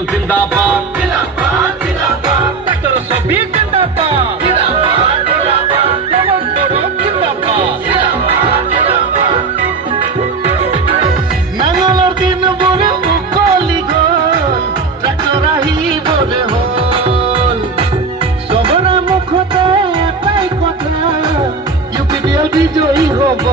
UPDL जिंदाबाद doctor Shabir जिंदाबाद নাঙলৰ দিন বোৰে মুকলি গল ট্ৰেক্টৰ আহিবলে হল চবৰে মুখতে এটাই কথা UPDL বিজয়ী হ'ব